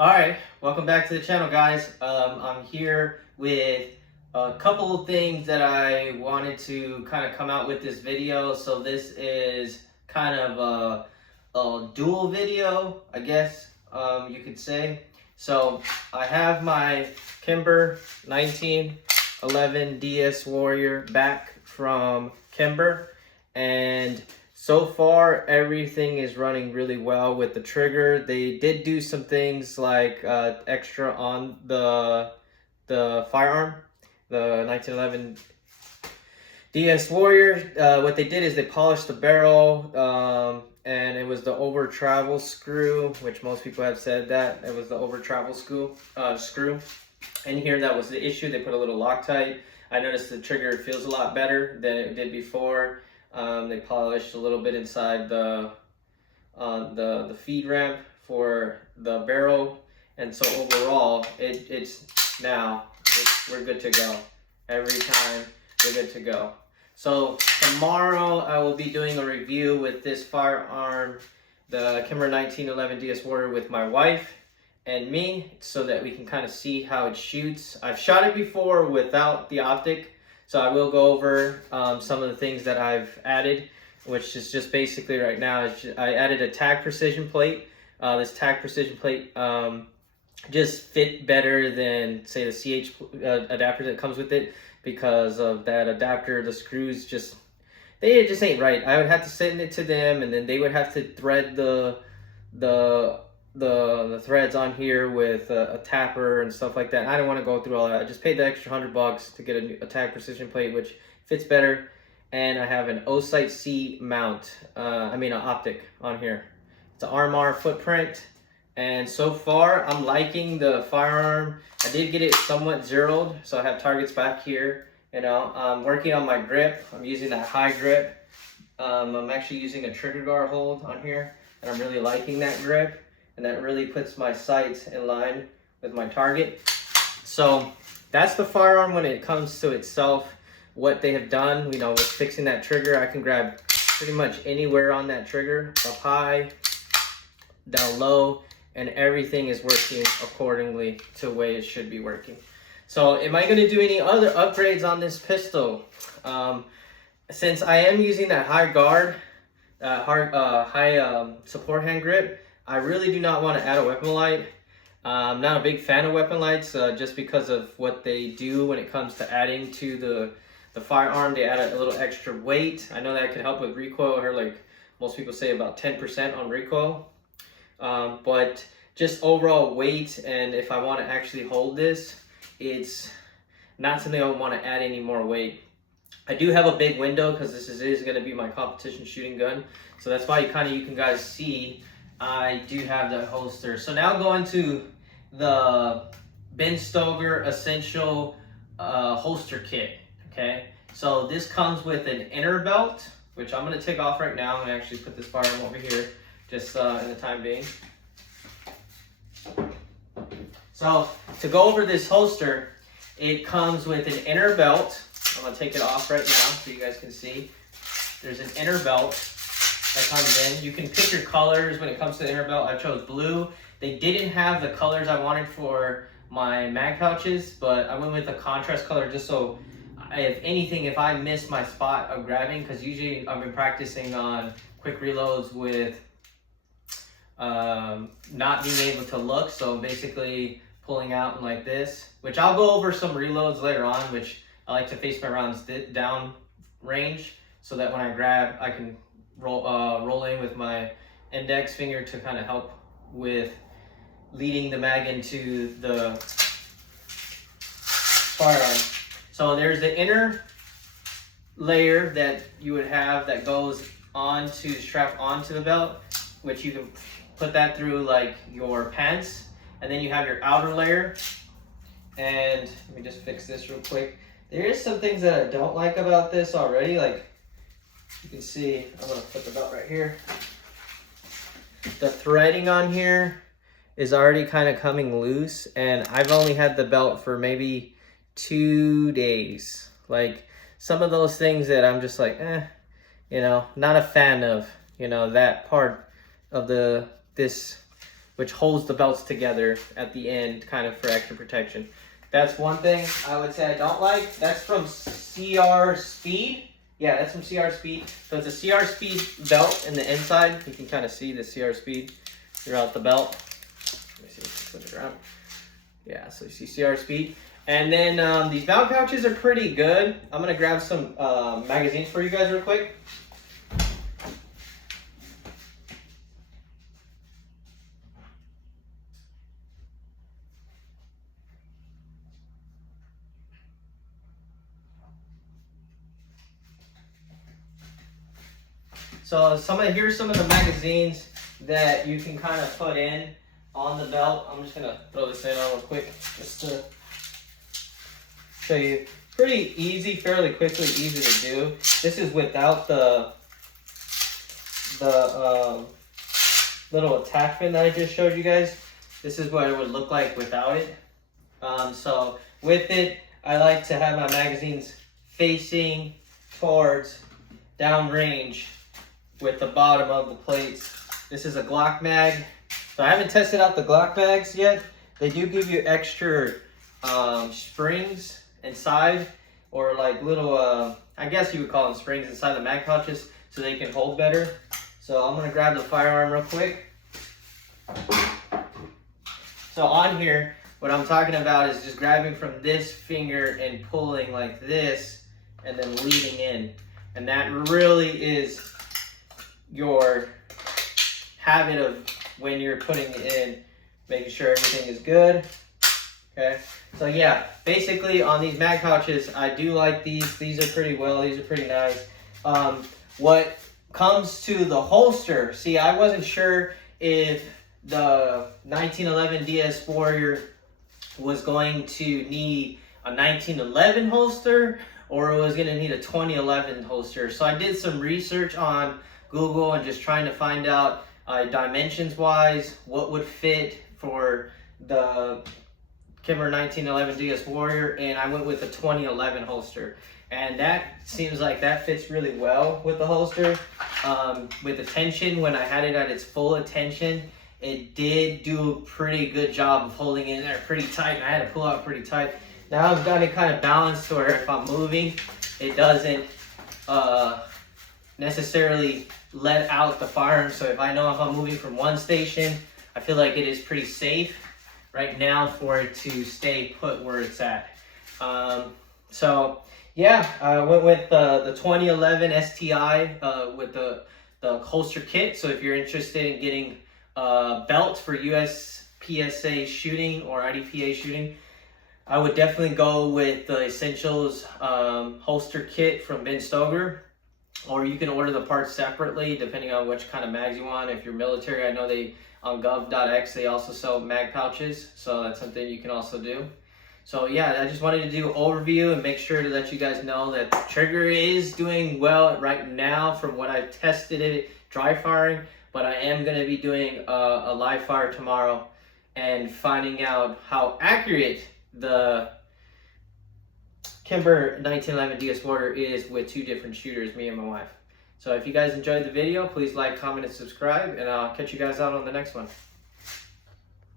Alright, welcome back to the channel, guys. I'm here with a couple of things that I wanted to kind of come out with this video. So this is kind of a dual video, I guess you could say. So I have my Kimber 1911 DS Warrior back from Kimber, and so far, everything is running really well with the trigger. They did do some things like extra on the firearm, the 1911 DS Warrior. What they did is they polished the barrel, and it was the over travel screw, which most people have said that it was the over travel screw. And here that was the issue. They put a little Loctite. I noticed the trigger feels a lot better than it did before. They polished a little bit inside the feed ramp for the barrel, and so overall we're good to go. Every time we're good to go. So tomorrow I will be doing a review with this firearm, the Kimber 1911 DS Warrior, with my wife and me, so that we can kind of see how it shoots. I've shot it before without the optic, so I will go over some of the things that I've added, which is just basically right now, I added a tag precision plate. This tag precision plate just fit better than, say, the CH adapter that comes with it, because of that adapter, the screws just ain't right. I would have to send it to them, and then they would have to thread the threads on here with a tapper and stuff like that. I don't want to go through all that. I just paid the extra $100 to get a tag precision plate, which fits better, and I have an O-Sight C mount. An optic on here. It's an RMR footprint, and so far I'm liking the firearm. I did get it somewhat zeroed, so I have targets back here. You know, I'm working on my grip. I'm using that high grip. I'm actually using a trigger guard hold on here, and I'm really liking that grip. And that really puts my sights in line with my target. So that's the firearm when it comes to itself. What they have done, with fixing that trigger, I can grab pretty much anywhere on that trigger, up high, down low, and everything is working accordingly to the way it should be working. So am I going to do any other upgrades on this pistol? Since I am using that high guard, high support hand grip, I really do not want to add a weapon light. I'm not a big fan of weapon lights, just because of what they do when it comes to adding to the firearm. They add a little extra weight. I know that could help with recoil. I heard, like, most people say about 10% on recoil. But just overall weight, and if I want to actually hold this, it's not something I want to add any more weight. I do have a big window because this is going to be my competition shooting gun. So that's why you can guys see I do have that holster. So now going to the Ben Stoeger Essential holster kit. Okay, so this comes with an inner belt, which I'm going to take off right now. I'm going to actually put this firearm over here, just in the time being. So to go over this holster, it comes with an inner belt. I'm going to take it off right now so you guys can see. There's an inner belt that comes in. You can pick your colors when it comes to the inner belt. I chose blue. They didn't have the colors I wanted for my mag pouches, but I went with a contrast color just so, if anything, if I miss my spot of grabbing, because usually I've been practicing on quick reloads with not being able to look, so basically pulling out like this, which I'll go over some reloads later on, which I like to face my rounds down range, so that when I grab, I can roll in with my index finger to kind of help with leading the mag into the firearm. So there's the inner layer that you would have that goes strap onto the belt, which you can put that through like your pants, and then you have your outer layer. And let me just fix this real quick. There is some things that I don't like about this already, like you can see. I'm gonna put the belt right here. The threading on here is already kind of coming loose, and I've only had the belt for maybe 2 days. Like, some of those things that I'm just like, not a fan of, that part of this which holds the belts together at the end, kind of for extra protection. That's one thing I would say I don't like. That's from CR Speed. Yeah, that's from CR Speed. So it's a CR Speed belt in the inside. You can kind of see the CR Speed throughout the belt. Let me see if I can put it around. Yeah, so you see CR Speed. And then these bound pouches are pretty good. I'm gonna grab some magazines for you guys real quick. So here's some of the magazines that you can kind of put in on the belt. I'm just gonna throw this in on real quick just to show you. Pretty easy, fairly quickly, easy to do. This is without the little attachment that I just showed you guys. This is what it would look like without it. So with it, I like to have my magazines facing towards downrange with the bottom of the plates. This is a Glock mag. So I haven't tested out the Glock mags yet. They do give you extra springs inside, or like little, I guess you would call them springs inside the mag pouches so they can hold better. So I'm gonna grab the firearm real quick. So on here, what I'm talking about is just grabbing from this finger and pulling like this and then leading in. And that really is your habit of when you're putting it in, making sure everything is good. Okay, so yeah, basically on these mag pouches, I do like these. These are pretty well, these are pretty nice. What comes to the holster, see, I wasn't sure if the 1911 DS Warrior was going to need a 1911 holster or it was going to need a 2011 holster. So I did some research on Google and just trying to find out dimensions wise what would fit for the Kimber 1911 DS Warrior, and I went with the 2011 holster, and that seems like that fits really well with the holster. With the tension, when I had it at its full attention, it did do a pretty good job of holding it in there pretty tight, and I had to pull out pretty tight. Now I've got it kind of balanced to where if I'm moving, it doesn't necessarily let out the firearm. So if I know if I'm moving from one station, I feel like it is pretty safe right now for it to stay put where it's at. So yeah, I went with the 2011 STI with the holster kit. So if you're interested in getting a belt for USPSA shooting or IDPA shooting, I would definitely go with the Essentials holster kit from Ben Stoger. Or you can order the parts separately depending on which kind of mags you want. If you're military, I know they on gov.x they also sell mag pouches, so that's something you can also do. So yeah, I just wanted to do an overview and make sure to let you guys know that the trigger is doing well right now from what I've tested it dry firing, but I am going to be doing a live fire tomorrow and finding out how accurate the Kimber 1911 DS Warrior is with two different shooters, me and my wife. So if you guys enjoyed the video, please like, comment, and subscribe, and I'll catch you guys out on the next one.